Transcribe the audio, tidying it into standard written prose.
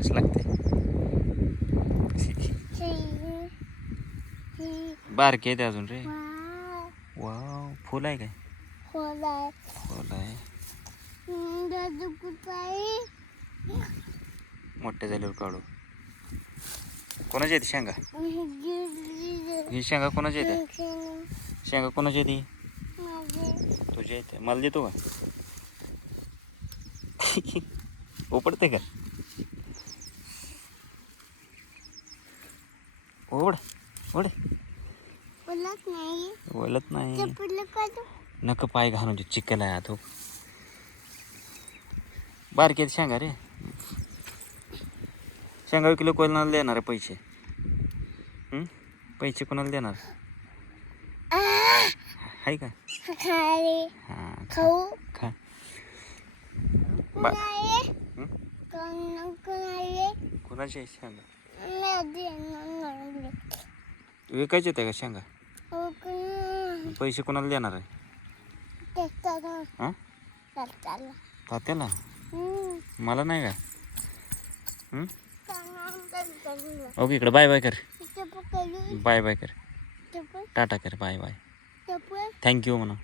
कसं लागते बारके आहे ते अजून रे. वाव फुल आहे काय? फुल आहे. मोठे झाल्यावर काढू. कोणाची येते शेंगा? ही शेंगा कोणाची येते? शेंगा कोणाची येते? तुझी येते. मला देतो का? उपडते का? ओढ ओढ. बोलत नाही. नक पाय घालून चिकल आहे तो. बारके शेंगा रे. शेंगा विकलो कोणाला देणार आहे पैसे? पैसे कोणाला देणार आहे का? हां खा. कोणाची आहे शेंगा? विकायचे होते का शेंगा? पैसे कोणाला देणार आहे? हां तात्याला. मला नाही का? ओके इकडे बाय बाय कर. बाय बाय कर. टाटा कर. Bye bye. थँक्यू म्हणा.